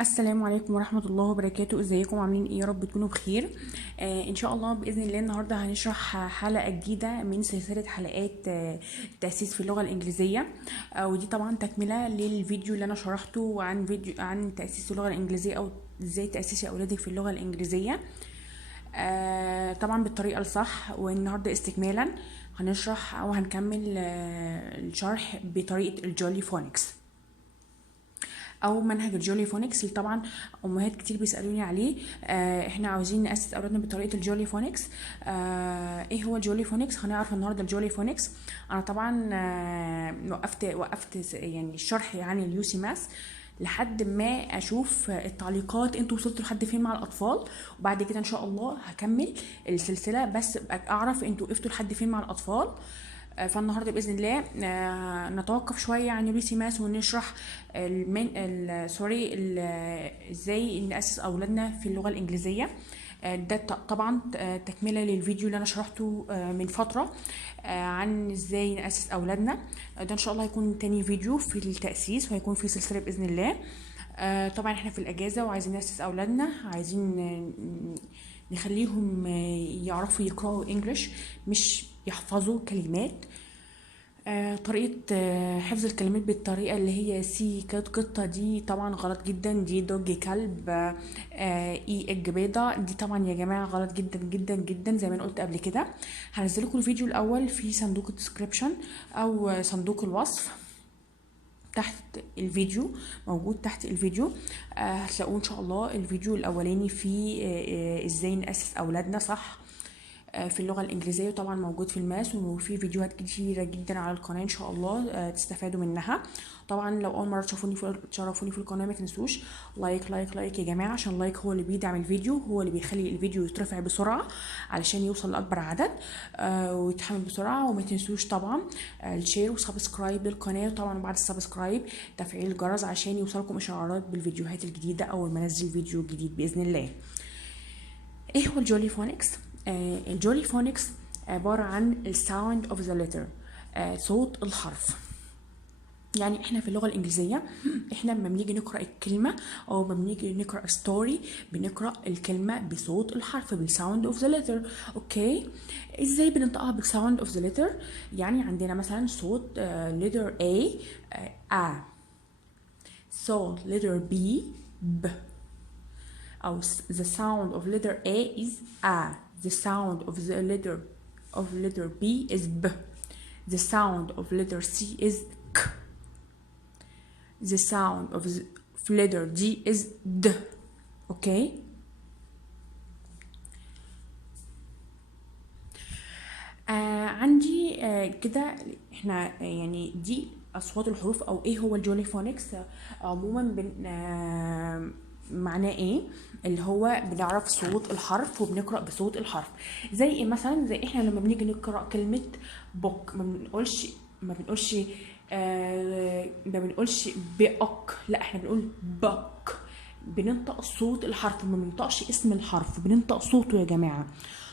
السلام عليكم ورحمة الله وبركاته. ازيكم عاملين ايه؟ يا رب تكونوا بخير. ان شاء الله باذن الله النهارده هنشرح حلقة جديدة من سلسلة حلقات تأسيس في اللغة الإنجليزية. ودي طبعا تكملة للفيديو اللي انا شرحته عن فيديو عن تأسيس اللغة الإنجليزية او ازاي تأسيسي اولادك في اللغة الإنجليزية. طبعا بالطريقة الصح. والنهارده استكمالا هنشرح او هنكمل الشرح بطريقة الجولي فونكس او منهج الجولي فونكس اللي طبعا امهات كتير بيسالوني عليه. احنا عاوزين ناسس اولادنا بطريقه الجولي فونكس. ايه هو الجولي فونكس؟ هنعرف النهارده الجولي فونكس. انا طبعا وقفت يعني الشرح عن اليوسي ماس لحد ما اشوف التعليقات انتوا وصلتوا لحد فين مع الاطفال، وبعد كده ان شاء الله هكمل السلسله بس اعرف انتوا وقفتوا لحد فين مع الاطفال. فالنهارده باذن الله نتوقف شويه عن يوليسي ماس ونشرح ازاي ناسس اولادنا في اللغه الانجليزيه. ده طبعا تكمله للفيديو اللي انا شرحته من فتره عن ازاي ناسس اولادنا. ده ان شاء الله هيكون تاني فيديو في التاسيس وهيكون في سلسله باذن الله. طبعا احنا في الاجازه وعايزين ناسس اولادنا، عايزين نخليهم يعرفوا يقرأوا انجليش مش يحفظوا كلمات. طريقة حفظ الكلمات بالطريقة اللي هي سي كات قطة دي طبعا غلط جدا. دي دوج كلب، اي اج بيضة، دي طبعا يا جماعة غلط جدا جدا جدا. زي ما انا قلت قبل كده هنزل لكم الفيديو الاول في صندوق الديسكريبشن او صندوق الوصف تحت الفيديو، موجود تحت الفيديو. هتلاقوه ان شاء الله الفيديو الاولاني فيه ازاي نأسس اولادنا صح في اللغة الإنجليزية، وطبعا موجود في الماس، وفي فيديوهات كتيرة جدا على القناة إن شاء الله تستفادوا منها. طبعا لو أول مرة تشرفوني في القناة ما تنسوش لايك لايك لايك يا جماعة، عشان اللايك هو اللي بيدعم الفيديو، هو اللي بيخلي الفيديو يترفع بسرعة علشان يوصل لأكبر عدد ويتحمل بسرعة. وما تنسوش طبعا الشير وسبسكرايب للقناة، وطبعا بعد السبسكرايب تفعيل الجرس عشان يوصلكم إشعارات بالفيديوهات الجديدة أول ما أنزل فيديو جديد بإذن الله. إيه هو الجولي فونكس؟ الجولي فونكس عبارة عن الساوند اوف ذا ليتر، صوت الحرف. يعني احنا في اللغة الانجليزية احنا لما بنيجي نقرأ الكلمة او لما بنيجي نقرأ ستوري بنقرأ الكلمة بصوت الحرف بالساوند اوف ذا ليتر. اوكي، ازاي بننطقها بالساوند اوف ذا ليتر؟ يعني عندنا مثلا صوت letter A A، صوت letter B B، أو the sound of letter A is A, the sound of the letter B is B, the sound of letter C is K, the sound of letter D is D. okay. عندي كده احنا يعني دي اصوات الحروف او ايه هو الجولي فونكس عموما. معناه ايه؟ اللي هو بنعرف صوت الحرف وبنقرا بصوت الحرف. زي ايه مثلا؟ زي احنا لما بنيجي نقرا كلمه بوك ما بنقولش بأك، لا احنا بنقول بك. بننطق صوت الحرف، ما بننطقش اسم الحرف، بننطق صوته يا جماعه.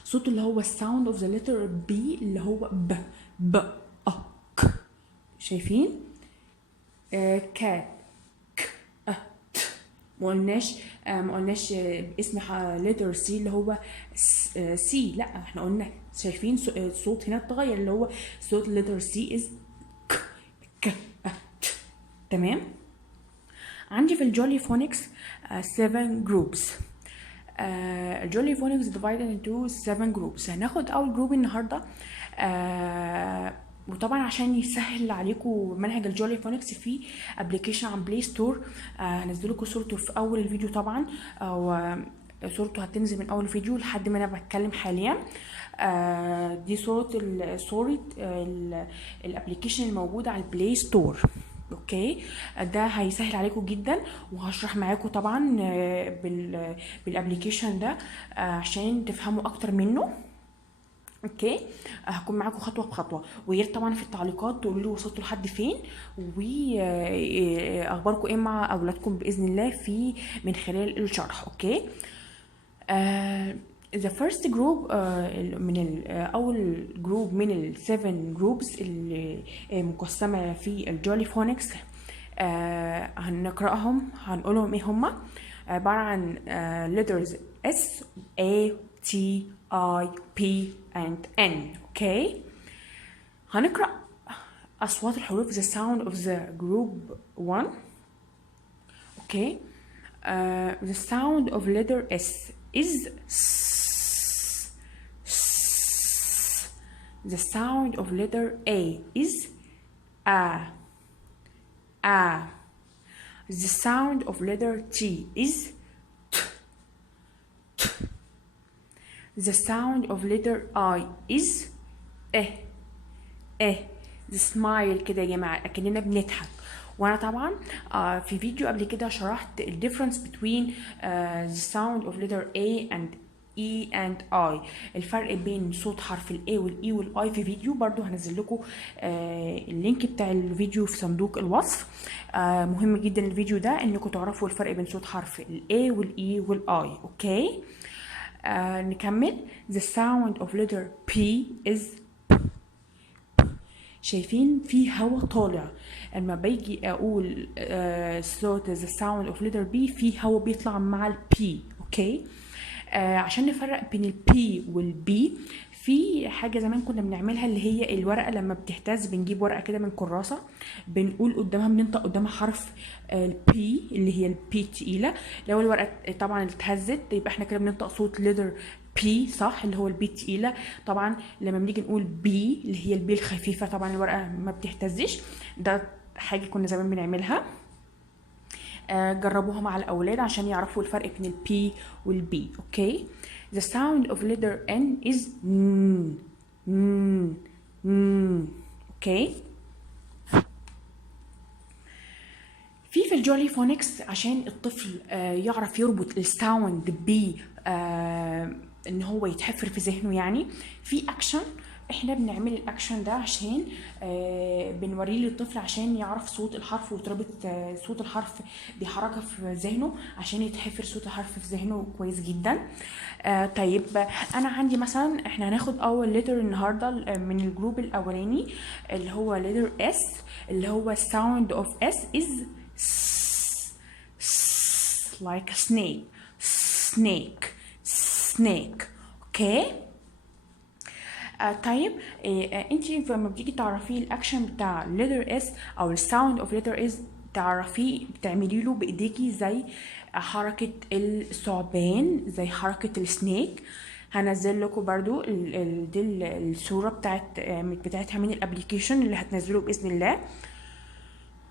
صوته اللي هو الساوند اوف ذا ليتر بي اللي هو ب أك. شايفين؟ كات ما قلناش اسم لتر سي اللي هو سي، لا احنا قلنا شايفين الصوت هنا اتغير اللي هو صوت لتر سي از ك تمام. عندي في الجولي فونكس 7 جروبس. الجولي فونكس divided into 7 جروبس. هناخد اول جروب النهارده وطبعا عشان يسهل عليكم منهج الجولي فونكس في ابلكيشن عن بلاي ستور. هنزل لكم صورته في اول الفيديو طبعا، صورته هتنزل من اول فيديو لحد ما انا بتكلم حاليا. دي صورة الابلكيشن الموجود على البلاي ستور. اوكي، ده هيسهل عليكم جدا، وهشرح معاكم طبعا بالابلكيشن ده عشان تفهموا اكتر منه. اوكي، هكون معاكم خطوه بخطوه، ويا ريت طبعا في التعليقات تقولوا لي وصلتوا لحد فين واخباركم ايه مع اولادكم باذن الله في من خلال الشرح. اوكي. the first group من اول جروب من ال 7 جروبس اللي مقسمه في الجولي فونكس هنقرأهم، هنقولهم ايه هما. عبارة عن letters S A T I P and N. اوكي، هنقرأ أصوات الحروف the sound of the group 1. اوكي. The sound of letter S is S. S. The sound of letter A is A. A. The sound of letter T is T. T. The sound of letter I is Eh. Eh. The smile كده يا جماعة أكننا بنضحك. وانا طبعا في فيديو قبل كده شرحت ال difference between the sound of letter A and E and I، الفرق بين صوت حرف ال A وال E وال I في فيديو، برضو هنزل لكم اللينك بتاع الفيديو في صندوق الوصف. مهم جدا الفيديو ده انكم تعرفوا الفرق بين صوت حرف ال A وال E وال I. اوكي. نكمل. The sound of letter P is. شايفين في هوا طالع لما باجي اقول صوت the sound of letter B، في هوا بيطلع مع ال P. اوكي. عشان نفرق بين ال P وال B، في حاجة زمان كنا بنعملها اللي هي الورقة لما بتهتز بنجيب ورقة كده من كراسة، بنقول قدامها، بننطق قدامها حرف ال P اللي هي ال P تقيلة. لو الورقة طبعا اتهزت يبقى احنا كده بننطق صوت letter P صح اللي هو البي تقيلة. طبعا لما بنيجي نقول بي اللي هي البي الخفيفة، طبعا الورقة ما بتهتزش. ده حاجة كنا زمان بنعملها. جربوها مع الأولاد عشان يعرفوا الفرق بين البي والبي. اوكي. The sound of letter N is N. N. N. اوكي. في الجولي فونكس عشان الطفل يعرف يربط الساوند ب ان هو يتحفر في ذهنه. يعني في اكشن احنا بنعمل الاكشن ده عشان بنوريه للطفل عشان يعرف صوت الحرف ويتربط صوت الحرف بحركه في ذهنه عشان يتحفر صوت الحرف في ذهنه كويس جدا. طيب انا عندي مثلا، احنا هناخد اول لتر النهارده من الجروب الاولاني اللي هو لتر اس، اللي هو sound of S is like a snake. snake. snake. اوكي. طيب انتي لما بتيجي تعرفي الاكشن بتاع letter S او الساوند اوف letter S، تعرفيه بتعملي له بايديكي زي حركة الثعبان، زي حركة السنيك. هنزل لكم برضو دي الصورة بتاعتها من الابليكيشن اللي هتنزله باذن الله.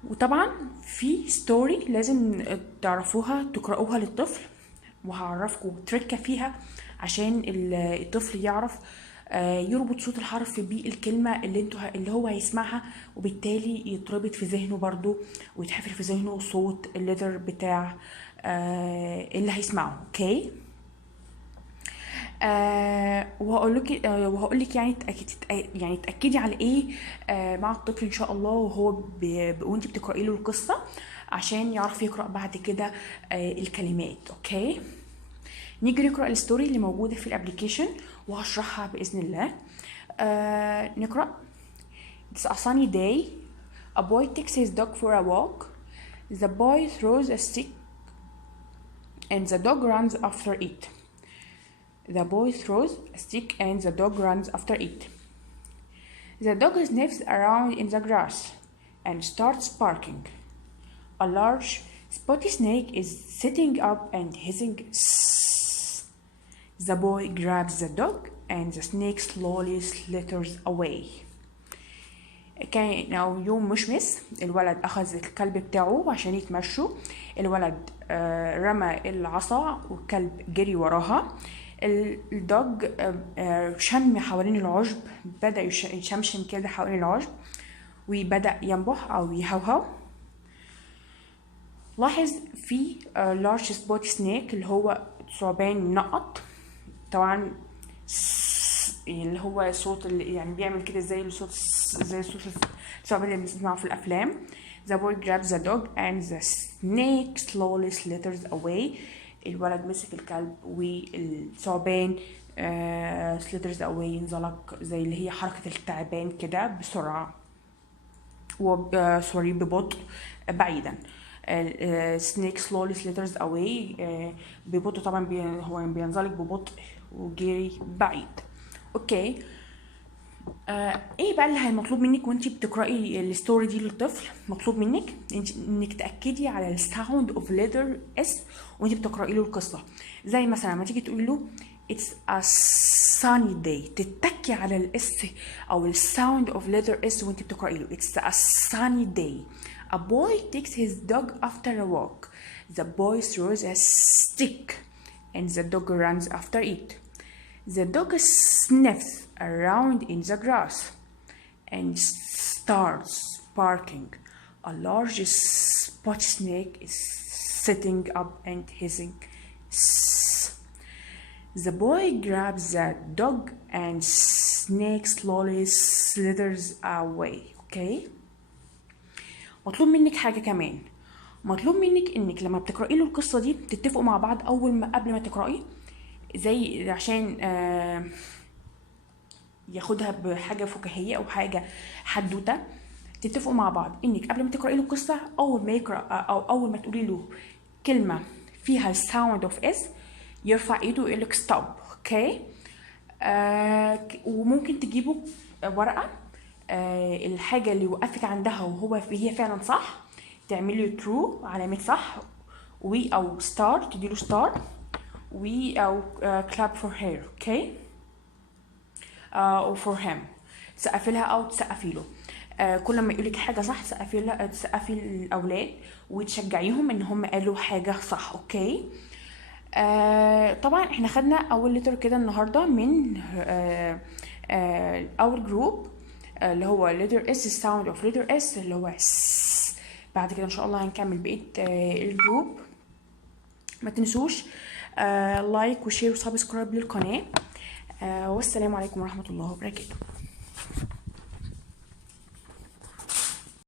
وطبعا في ستوري لازم تعرفوها تقرأوها للطفل، وهعرفكم تركة فيها عشان الطفل يعرف يربط صوت الحرف بالكلمة اللي هو هيسمعها، وبالتالي يتربط في ذهنه برضو ويتحفر في ذهنه صوت الليتر بتاع اللي هيسمعه. اوكي. وهقول لك يعني تاكدي على ايه مع الطفل ان شاء الله وهو وانت بتقراي له القصه عشان يعرف يقرا بعد كده الكلمات. اوكي. نيجي نقرا الستوري اللي موجوده في الابليكيشن وهشرحها باذن الله. نقرا. It's a sunny day. A boy takes his dog for a walk. The boy throws a stick and the dog runs after it. The boy throws a stick and the dog runs after it. The dog sniffs around in the grass and starts barking. A large spotty snake is sitting up and hissing. Sss. The boy grabs the dog and the snake slowly slithers away. كان يوم مشمس، الولد أخذ الكلب بتاعه عشان يتمشوا. الولد رمى العصا والكلب جري وراها. الدوج شم حوالين العشب، بدأ يشمشم كده حوالين العشب وبدأ ينبح أو يهوهو. لاحظ في large spot snake اللي هو ثعبان منقط، طبعا اللي هو صوت اللي يعني بيعمل كده زي صوت الثعبان اللي بنسمعه في الأفلام. The boy grabs the dog and the snake slowly slithers away. الولد مسك الكلب والثعبان slithers away، ينزلق زي اللي هي حركة التعبان كده بسرعة. سوري ببطء بعيدا. snake slowly slithers away. ببطء طبعا هو بينزلق ببطء وجري بعيد. اوكي. ايه بقى اللي المطلوب منك وانت بتقراي الستوري دي للطفل؟ مطلوب منك انك تاكدي على الساوند اوف ليتر اس وانت بتقراي له القصه. زي مثلا لما تيجي تقولي له it's a sunny day، تتكي على الاس او الساوند اوف ليتر اس وانت بتقراي له it's a sunny day. A boy takes his dog after a walk. The boy throws a stick and the dog runs after it. The dog sniffs around in the grass and starts barking. A large spot snake is sitting up and hissing. The boy grabs the dog and snake slowly slithers away. Okay? مطلوب منك حاجة كمان. مطلوب منك انك لما بتقرأي له القصة دي تتفقوا مع بعض قبل ما تقرأي، زي عشان ياخدها بحاجة فكاهية او حاجة حدوتة. تتفقوا مع بعض انك قبل ما تقرأي له القصة اول ما يقرأ او اول ما تقولي له كلمة فيها الساوند اوف اس يرفع ايده ويقول لك ستوب. اوكي. وممكن تجيبوا ورقة الحاجة اللي وقفك عندها هي فعلا صح، تعملي ترو علامة صح، او ستار تديله ستار، او clap for her. اوكي. or for him تسقفي لها او تسقفي له. كل ما يقولك حاجة صح تسقفي الاولاد وتشجعيهم ان هم قالوا حاجة صح. اوكي. طبعا احنا خدنا اول لتر كده النهارده من اول جروب اللي هو letter S sound of letter S اللي هو S. بعد كده ان شاء الله هنكمل بقيه الجروب. ما تنسوش لايك وشير وسبسكرايب للقناه. والسلام عليكم ورحمه الله وبركاته.